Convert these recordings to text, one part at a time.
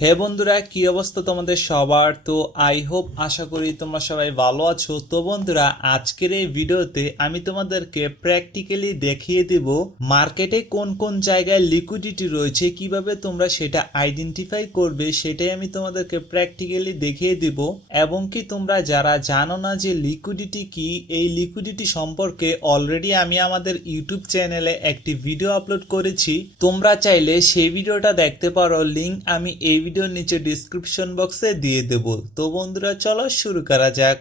হে বন্ধুরা, কি অবস্থা তোমাদের সবার? তো আই হোপ আশা করি তোমরা সবাই ভালো আছো। তো বন্ধুরা, আজকের এই ভিডিওতে আমি তোমাদেরকে প্র্যাকটিক্যালি দেখিয়ে দেব মার্কেটে কোন কোন জায়গায় লিকুইডিটি রয়েছে, কিভাবে তোমরা সেটা আইডেন্টিফাই করবে সেটাই আমি তোমাদেরকে প্র্যাকটিক্যালি দেখিয়ে দেব। এবং কি তোমরা যারা জানো না যে লিকুইডিটি কি, এই লিকুইডিটি সম্পর্কে অলরেডি আমি আমাদের ইউটিউব চ্যানেলে একটি ভিডিও আপলোড করেছি, তোমরা চাইলে সেই ভিডিওটা দেখতে পারো। লিংক আমি এই ভিডিওর নিচে ডিসক্রিপশন বক্সে দিয়ে দেব। তো বন্ধুরা, চলো শুরু করা যাক।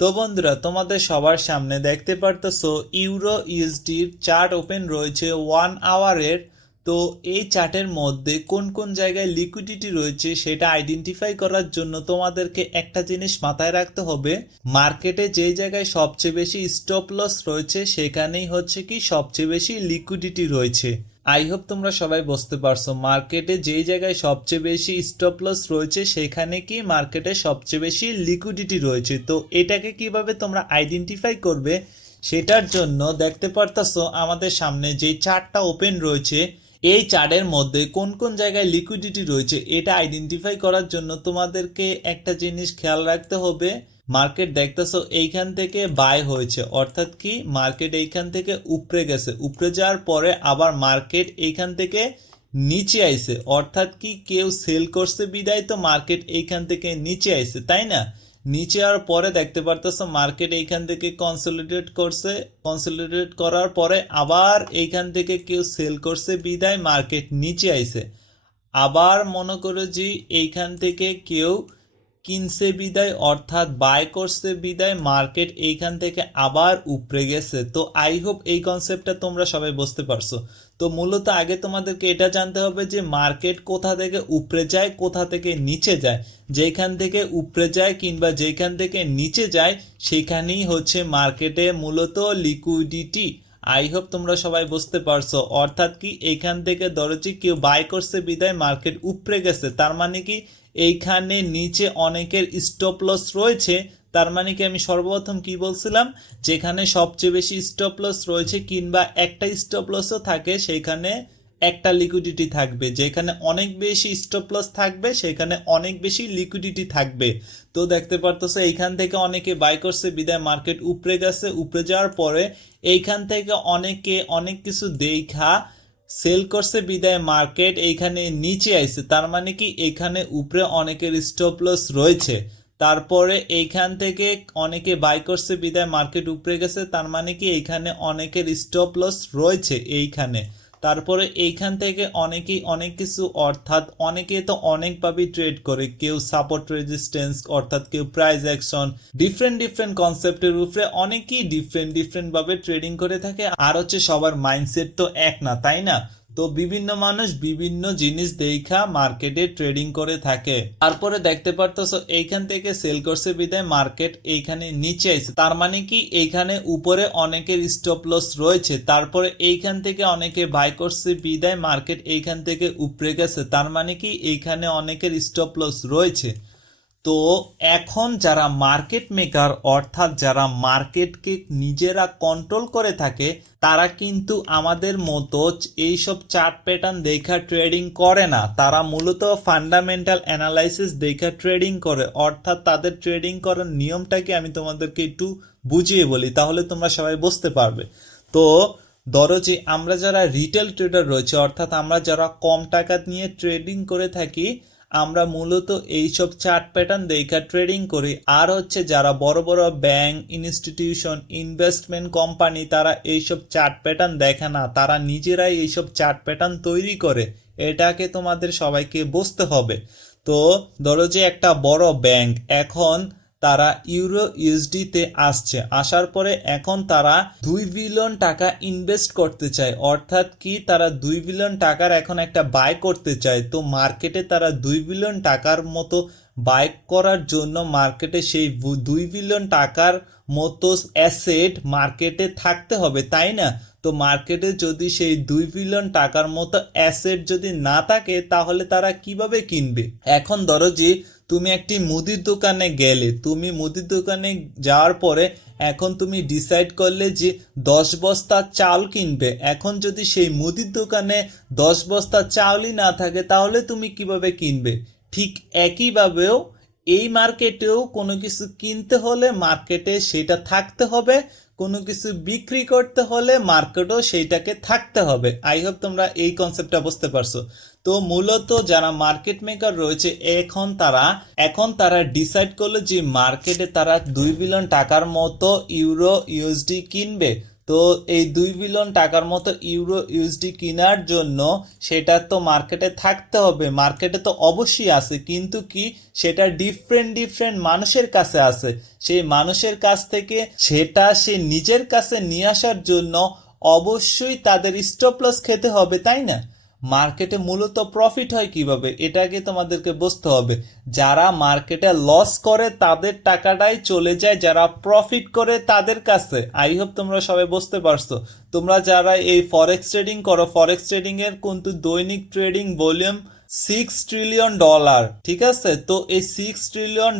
তো বন্ধুরা, তোমাদের সবার সামনে দেখতে পারতেছো ইউরো ইউএসডির চার্ট ওপেন রয়েছে 1 আওয়ারের। তো এই চার্টের মধ্যে কোন কোন জায়গায় লিকুইডিটি রয়েছে সেটা আইডেন্টিফাই করার জন্য তোমাদেরকে একটা জিনিস মাথায় রাখতে হবে, মার্কেটে যে জায়গায় সবচেয়ে বেশি স্টপ লস রয়েছে সেখানেই হচ্ছে কি সবচেয়ে বেশি লিকুইডিটি রয়েছে। আই হোপ তোমরা সবাই বুঝতে পারছো, মার্কেটে যেই জায়গায় সবচেয়ে বেশি স্টপ লস রয়েছে সেখানে কি মার্কেটে সবচেয়ে বেশি লিকুইডিটি রয়েছে। তো এটাকে কিভাবে তোমরা আইডেন্টিফাই করবে সেটার জন্য দেখতে পারতাছো আমাদের সামনে যে চার্টটা ওপেন রয়েছে, এই চার্টের মধ্যে কোন কোন জায়গায় লিকুইডিটি রয়েছে এটা আইডেন্টিফাই করার জন্য তোমাদেরকে একটা জিনিস খেয়াল রাখতে হবে। মার্কেট দেখতেছো এইখান থেকে বাই হয়েছে, অর্থাৎ কি মার্কেট এইখান থেকে উপরে গেছে, উপরে যাওয়ার পরে আবার মার্কেট এইখান থেকে নিচে আইছে, অর্থাৎ কি কেউ সেল করছে বিদায় তো মার্কেট এইখান থেকে নিচে আইছে, তাই না? নিচে আর পরে দেখতে পারতেছো মার্কেট এইখান থেকে কনসলিডেট করছে, কনসলিডেট করার পরে আবার এইখান থেকে কেউ সেল করছে বিদায় মার্কেট নিচে আইছে, আবার মনে করো যে এইখান থেকে কেউ কিনছে বিদায় অর্থাৎ বাই করছে বিদায় মার্কেট এইখান থেকে আবার উপরে গেছে। তো আই হোপ এই কনসেপ্টটা তোমরা সবাই বুঝতে পারছো। তো মূলত আগে তোমাদেরকে এটা জানতে হবে যে মার্কেট কোথা থেকে উপরে যায় কোথা থেকে নিচে যায়। যেখান থেকে উপরে যায় কিংবা যেখান থেকে নিচে যায় সেখানেই হচ্ছে মার্কেটে মূলত লিকুইডিটি। আই হোপ তোমরা সবাই বুঝতে পারছো, অর্থাৎ কি এইখান থেকে ধরো যে কেউ বাই করছে বিদায় মার্কেট উপরে গেছে, তার মানে কি এইখানে নিচে অনেকের স্টপ লস রয়েছে। তার মানে কি আমি সর্বপ্রথম কি বলছিলাম, যেখানে সবচেয়ে বেশি স্টপ লস রয়েছে কিংবা একটা স্টপ লসও থাকে সেখানে একটা লিকুইডিটি থাকবে, যেখানে অনেক বেশি স্টপ লস থাকবে সেখানে অনেক বেশি লিকুইডিটি থাকবে। তো দেখতে পারতেছো এইখান থেকে অনেকে বাই করছে বিদায় মার্কেট উপরে গেছে, উপরে যাওয়ার পরে এইখান থেকে অনেকে অনেক কিছু দেখা সেল করছে বিদায় মার্কেট এইখানে নিচে আইছে, তার মানে কি এখানে উপরে অনেকের স্টপ লস রয়েছে। তারপরে এইখান থেকে অনেকে বাই করছে বিদায় মার্কেট উপরে গেছে, তার মানে কি এইখানে অনেকের স্টপ লস রয়েছে এইখানে। তারপরে এইখান থেকে অনেকেই অনেক কিছু, অর্থাৎ অনেকে তো অনেকভাবে ট্রেড করে, কেউ সাপোর্ট রেজিস্ট্যান্স অর্থাৎ কেউ প্রাইস অ্যাকশন, ডিফারেন্ট ডিফারেন্ট কনসেপ্টের উপরে অনেকেই ডিফারেন্ট ডিফারেন্ট ভাবে ট্রেডিং করে থাকে। আর হচ্ছে সবার মাইন্ডসেট তো এক না, তাই না? তো বিভিন্ন মানুষ বিভিন্ন জিনিস দেখা মার্কেটে ট্রেডিং করে থাকে। তারপরে দেখতে পারতেছো এইখান থেকে সেল করছে বিদায় মার্কেট এইখানে নিচে আইছে, তার মানে কি এইখানে উপরে অনেকের স্টপ লস রয়েছে। তারপরে এইখান থেকে অনেকে বাই করছে বিদায় মার্কেট এইখান থেকে উপরে গেছে, তার মানে কি এইখানে অনেকের স্টপ লস রয়েছে। তো এখন যারা মার্কেট মেকার অর্থাৎ যারা মার্কেটকে নিজেরা কন্ট্রোল করে থাকে তারা কিন্তু আমাদের মতো এইসব চার্ট প্যাটার্ন দেখা ট্রেডিং করে না, তারা মূলত ফান্ডামেন্টাল অ্যানালাইসিস দেখা ট্রেডিং করে। অর্থাৎ তাদের ট্রেডিং করার নিয়মটাকে আমি তোমাদেরকে একটু বুঝিয়ে বলি, তাহলে তোমরা সবাই বুঝতে পারবে। তো ধরো যে আমরা যারা রিটেল ট্রেডার রয়েছে অর্থাৎ আমরা যারা কম টাকা নিয়ে ট্রেডিং করে থাকি, আমরা মূলত এইসব চার্ট প্যাটার্ন দেখা ট্রেডিং করি। আর হচ্ছে যারা বড় বড় ব্যাংক, ইনস্টিটিউশন, ইনভেস্টমেন্ট কোম্পানি তারা এইসব চার্ট প্যাটার্ন দেখে না, তারা নিজেরাই এইসব চার্ট প্যাটার্ন তৈরি করে। এটাকে তোমাদের সবাইকে বুঝতে হবে। তো ধরো যে একটা বড় ব্যাংক এখন তারা ইউরো ইউএসডিতে আসছে, আসার পরে এখন তারা 2 বিলিয়ন টাকা ইনভেস্ট করতে চায়, অর্থাৎ কি তারা 2 বিলিয়ন টাকার এখন একটা বাই করতে চায়। তো মার্কেটে তারা 2 বিলিয়ন টাকার মতো বাই করার জন্য মার্কেটে সেই 2 বিলিয়ন টাকার মতো অ্যাসেট মার্কেটে থাকতে হবে, তাই না? তো মার্কেটে যদি সেই 2 বিলিয়ন টাকার মতো অ্যাসেট যদি না থাকে তাহলে তারা কিভাবে কিনবে? এখন ধরো যে তুমি একটি মুদির দোকানে গেলে, তুমি মুদির দোকানে যাওয়ার পরে এখন তুমি ডিসাইড করলে যে 10 বস্তা চাল কিনবে। এখন যদি সেই মুদির দোকানে 10 বস্তা চালই না থাকে তাহলে তুমি কিভাবে কিনবে? ঠিক একইভাবেও এই মার্কেটেও কোনো কিছু কিনতে হলে মার্কেটে সেটা থাকতে হবে, কোনো কিছু বিক্রি করতে হলে মার্কেটেও সেইটাকে থাকতে হবে। আই হোপ তোমরা এই কনসেপ্টটা বুঝতে পারছো। তো মূলত যারা মার্কেট মেকার রয়েছে এখন তারা ডিসাইড করলো যে মার্কেটে তারা 2 বিলিয়ন টাকার মতো ইউরো ইউএসডি কিনবে। তো এই 2 বিলিয়ন টাকার মতো ইউরো ইউএসডি কেনার জন্য সেটা তো মার্কেটে থাকতে হবে, মার্কেটে তো অবশ্যই আছে, কিন্তু কি সেটা ডিফারেন্ট মানুষের কাছে আছে। সেই মানুষের কাছ থেকে সেটা সে নিজের কাছে নিয়ে আসার জন্য অবশ্যই তাদের স্টপ লস খেতে হবে, তাই না? মার্কেটে মূলত প্রফিট হয় কিভাবে এটাকে তোমাদেরকে বুঝতে হবে। যারা মার্কেটে লস করে তাদের টাকাটাই চলে যায় যারা প্রফিট করে তাদের কাছে। আই হোপ তোমরা সবাই বুঝতে পারছো। তোমরা যারা এই ফরেক্স ট্রেডিং করো, ফরেক্স ট্রেডিং এর কিন্তু দৈনিক ট্রেডিং ভলিউম $6 ট্রিলিয়ন, ঠিক আছে? তো এই $6 ট্রিলিয়ন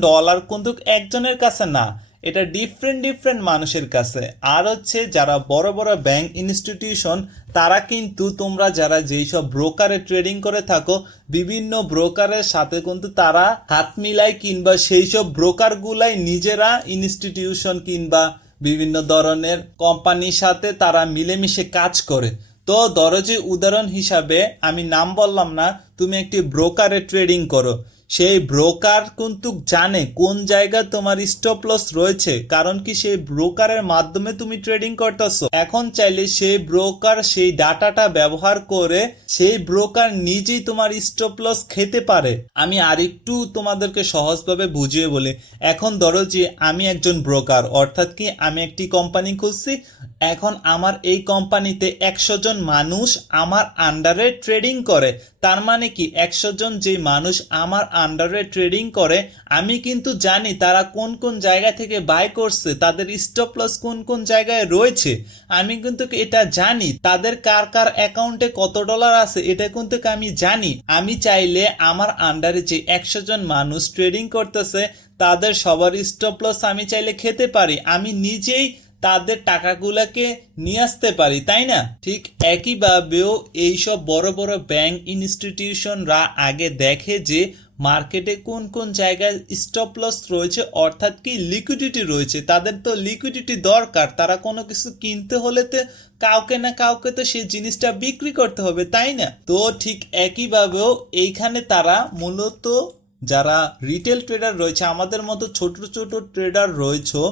কিন্তু একজনের কাছে না, এটা ডিফারেন্ট মানুষের কাছে। আর হচ্ছে যারা বড় বড় ব্যাংক ইনস্টিটিউশন, তারা কিন্তু তোমরা যারা যেই সব ব্রোকারে ট্রেডিং করে থাকো, বিভিন্ন ব্রোকারের সাথে কিন্তু তারা হাত মিলাই কিংবা সেই সব ব্রোকার গুলাই নিজেরা ইনস্টিটিউশন কিংবা বিভিন্ন ধরনের কোম্পানির সাথে তারা মিলেমিশে কাজ করে। তো ধরো যে উদাহরণ হিসাবে আমি নাম বললাম না, তুমি একটি ব্রোকারে ট্রেডিং করো, সেই ব্রোকার কিন্তু জানে কোন জায়গায় তোমার স্টপ লস রয়েছে, কারণ কি সেই ব্রোকারের মাধ্যমে তুমি ট্রেডিং করতেছো। এখন চাইলে সেই ব্রোকার সেই ডাটাটা ব্যবহার করে সেই ব্রোকার নিজেই তোমার স্টপ লস খেতে পারে। আমি আরেকটু তোমাদেরকে সহজভাবে বুঝিয়ে বলি। এখন ধরো যে আমি একজন ব্রোকার, অর্থাৎ কি আমি একটি কোম্পানি খুলছি, এখন আমার এই কোম্পানিতে 100 জন মানুষ আমার আন্ডারে ট্রেডিং করে। তার মানে কি 100 জন যে মানুষ আমার আন্ডারে ট্রেডিং করে, আমি কিন্তু জানি তারা কোন কোন জায়গা থেকে বাই করছে, তাদের স্টপ লস কোন কোন জায়গায় রয়েছে। আমি কিন্তু এটা জানি, তাদের কার কার অ্যাকাউন্টে কত ডলার আছে এটা কিন্তু আমি জানি। আমি চাইলে আমার আন্ডারে যে 100 জন মানুষ ট্রেডিং করতেছে তাদের সবার স্টপ লস আমি চাইলে খেতে পারি, আমি নিজেই তাদের টাকাগুলোকে নিয়ে আসতে পারি, তাই না? ঠিক একইভাবেও এইসব বড় বড় ব্যাংক ইনস্টিটিউশনরা আগে দেখে যে মার্কেটে কোন কোন জায়গায় স্টপ লস রয়েছে, অর্থাৎ কি লিকুইডিটি রয়েছে। তাদের তো লিকুইডিটি দরকার, তারা কোনো কিছু কিনতে হলে তো কাউকে না কাউকে তো সেই জিনিসটা বিক্রি করতে হবে, তাই না? তো ঠিক একইভাবেও এইখানে তারা মূলত যারা রিটেল ট্রেডার রয়েছে, আমাদের মতো ছোট ছোট ট্রেডার রয়েছে,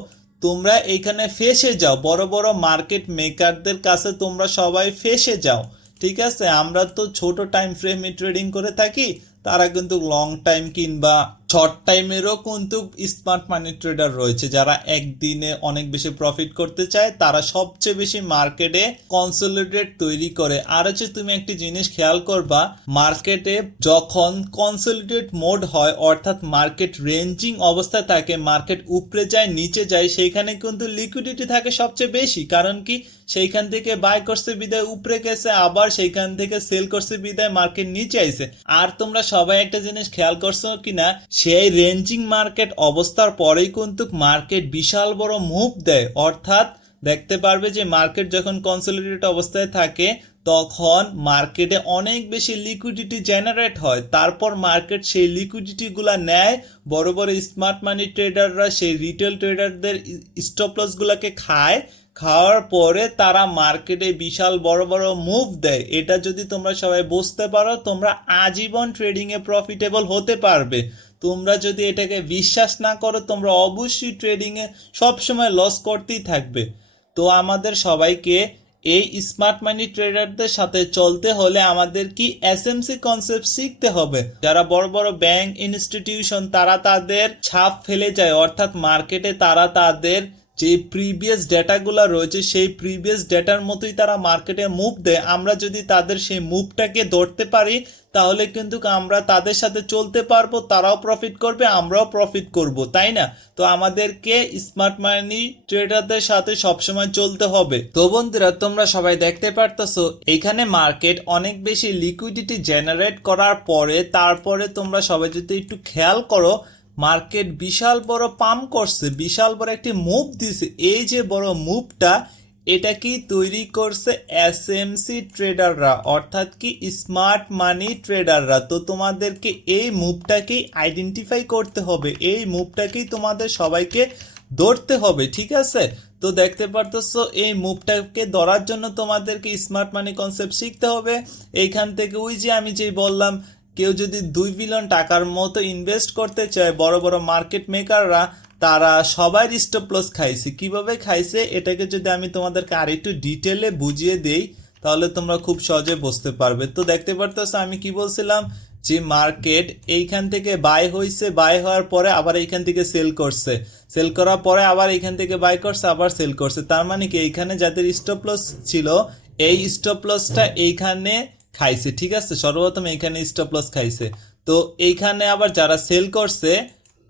তোমরা এইখানে ফেসে যাও, বড় বড় মার্কেট মেকারদের কাছে তোমরা সবাই ফেসে যাও, ঠিক আছে? আমরা তো ছোট টাইম ফ্রেমে ট্রেডিং করে থাকি, তারা কিন্তু লং টাইম কিংবা শর্ট টাইমেরও কিন্তু স্মার্ট মানি ট্রেডার রয়েছে যারা একদিনে অনেক বেশি প্রফিট করতে চায়, তারা সবচেয়ে বেশি মার্কেটে কনসলিডেট তৈরি করে। আর হচ্ছে তুমি একটি জিনিস খেয়াল করবা, মার্কেটে যখন কনসলিডেট মোড হয় অর্থাৎ মার্কেট রেঞ্জিং অবস্থায় থাকে, মার্কেট উপরে যায় নিচে যায়, সেইখানে কিন্তু লিকুইডিটি থাকে সবচেয়ে বেশি। কারণ কি সেইখান থেকে বাই করছে বিদায় উপরে গেছে, আবার সেইখান থেকে সেল করছে বিদায় মার্কেট নিচে আইছে। আর তোমরা সবাই একটা জিনিস খেয়াল করছো কিনা, সেই রেঞ্জিং মার্কেট অবস্থার পরেই কিন্তু মার্কেট বিশাল বড় মুভ দেয়। অর্থাৎ দেখতে পারবে যে মার্কেট যখন কনসলিডেট অবস্থায় থাকে তখন মার্কেটে অনেক বেশি লিকুইডিটি জেনারেট হয়, তারপর মার্কেট সেই লিকুইডিটি গুলা নেয়, বড় বড় স্মার্ট মানি ট্রেডাররা সেই রিটেল ট্রেডারদের স্টপ লস গুলাকে খায়, খাওয়ার পরে তারা মার্কেটে বিশাল বড় বড় মুভ দেয়। এটা যদি তোমরা সবাই বুঝতে পারো, তোমরা আজীবন ট্রেডিং এ প্রফিটেবল হতে পারবে। তোমরা যদি এটাকে বিশ্বাস না করো, তোমরা অবশ্যই ট্রেডিং এ সবসময় লস করতেই থাকবে। তো আমাদের সবাইকে এই স্মার্ট মানি ট্রেডারদের সাথে চলতে হলে আমাদের কি এসএমসি কনসেপ্ট শিখতে হবে। যারা বড় বড় ব্যাংক ইনস্টিটিউশন তারা তাদের ছাপ ফেলে যায়, অর্থাৎ মার্কেটে তারা তাদের যে প্রিভিয়াস ডেটাগুলো রয়েছে সেই প্রিভিয়াস ডেটার মতোই তারা মার্কেটে মুভ দেয়। আমরা যদি তাদের সেই মুভটাকে ধরতে পারি তাহলে কিন্তু আমরা তাদের সাথে চলতে পারবো, তারাও প্রফিট করবে, আমরাও প্রফিট করব, তাই না? তো আমাদেরকে স্মার্ট মানি ট্রেডারদের সাথে সবসময় চলতে হবে। তো বন্ধুরা, তোমরা সবাই দেখতে পারতেছো এখানে মার্কেট অনেক বেশি লিকুইডিটি জেনারেট করার পরে তারপরে তোমরা সবাই যদি একটু খেয়াল করো, মার্কেট বিশাল বড় পাম্প করছে, বিশাল বড় একটি মুভ দিছে। এই যে বড় মুভটা, এটা কি তৈরি করছে এসএমসি ট্রেডাররা, অর্থাৎ কি স্মার্ট মানি ট্রেডাররা। তো তোমাদেরকে এই মুভটাকেই আইডেন্টিফাই করতে হবে, এই মুভটাকেই তোমাদের সবাইকে ধরতে হবে, ঠিক আছে? তো দেখতে পারতেছো এই মুভটাকে ধরার জন্য তোমাদেরকে স্মার্ট মানি কনসেপ্ট শিখতে হবে। এইখান থেকে ওই যে আমি যেই বললাম, কেউ যদি 2 বিলিয়ন টাকার মতো ইনভেস্ট করতে চায়, বড় বড় মার্কেট মেকাররা তারা সবাই স্টপ লস খাইছে। কিভাবে খাইছে এটাকে যদি আমি তোমাদেরকে আরেকটু ডিটেলে বুঝিয়ে দেই, তাহলে তোমরা খুব সহজে বুঝতে পারবে। তো দেখতে পারতেছো আমি কি বলছিলাম, যে মার্কেট এইখান থেকে বাই হয়েছে, বাই হওয়ার পরে আবার এইখান থেকে সেল করছে, সেল করার পরে আবার এইখান থেকে বাই করছে, আবার সেল করছে। তার মানে কি এইখানে যাদের স্টপ লস ছিল, এই স্টপ লসটা এইখানে খাইছে, ঠিক আছে? সর্বপ্রথম এইখানে স্টপ লস খাইছে। তো এইখানে আবার যারা সেল করছে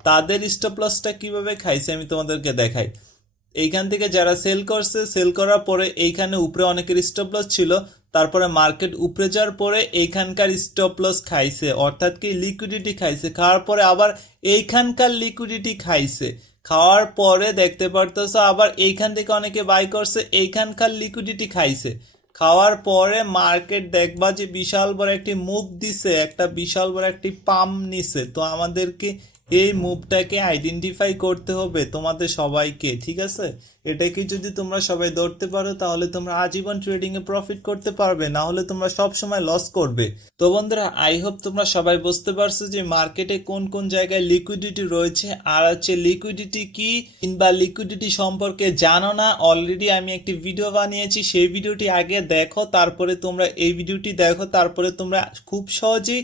তাদের স্টপ লসটা কিভাবে খাইছে আমি তোমাদেরকে দেখাই। এইখান থেকে যারা সেল করছে, সেল করার পরে এইখানে উপরে অনেকের স্টপ লস ছিল, তারপরে মার্কেট উপরে যাওয়ার পরে এইখানকার স্টপ লস খাইছে, অর্থাৎ কি লিকুইডিটি খাইছে। খাওয়ার পরে আবার এইখানকার লিকুইডিটি খাইছে, খাওয়ার পরে দেখতে পারতেছো আবার এইখান থেকে অনেকে বাই করছে, এইখানকার লিকুইডিটি খাইছে। খাওয়ার পরে মার্কেট দেখবা যে বিশাল বড় একটি মুভ দিছে, একটা বিশাল বড় একটি পাম্প নিছে। তো আমাদেরকে এই মুভটাকে আইডেন্টিফাই করতে হবে তোমাদের সবাইকে, ঠিক আছে? এটাকে যদি তোমরা সবাই ধরতে পারো, তাহলে তোমরা আজীবন ট্রেডিং এ প্রফিট করতে পারবে, না হলে তোমরা সব সময় লস করবে। তো বন্ধুরা, আই হোপ তোমরা সবাই বুঝতে পারছো যে মার্কেটে কোন কোন জায়গায় লিকুইডিটি রয়েছে, আর হচ্ছে লিকুইডিটি কি কিংবা লিকুইডিটি সম্পর্কে জানো না, অলরেডি আমি একটি ভিডিও বানিয়েছি, সেই ভিডিওটি আগে দেখো, তারপরে তোমরা এই ভিডিওটি দেখো, তারপরে তোমরা খুব সহজেই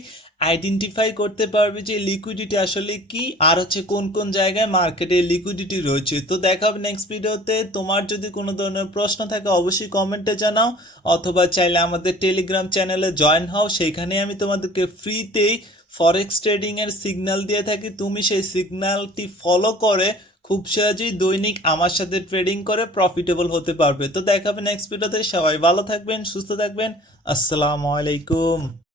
আইডেন্টিফাই করতে পারবে যে লিকুইডিটি আসলে কি, আর হচ্ছে কোন কোন জায়গায় মার্কেটে লিকুইডিটি রয়েছে। তো দেখা হবে নেক্সট ভিডিওতে। তোমার যদি কোনো ধরনের প্রশ্ন থাকে অবশ্যই কমেন্টে জানাও, অথবা চাইলে আমাদের টেলিগ্রাম চ্যানেলে জয়েন হও, সেইখানে আমি তোমাদেরকে ফ্রিতেই ফরেক্স ট্রেডিং এর সিগন্যাল দিয়ে থাকি। তুমি সেই সিগন্যালটি ফলো করে খুব সহজেই দৈনিক আমার সাথে ট্রেডিং করে প্রফিটেবল হতে পারবে। তো দেখা হবে নেক্সট ভিডিওতে। সবাই ভালো থাকবেন, সুস্থ থাকবেন। আসসালামু আলাইকুম।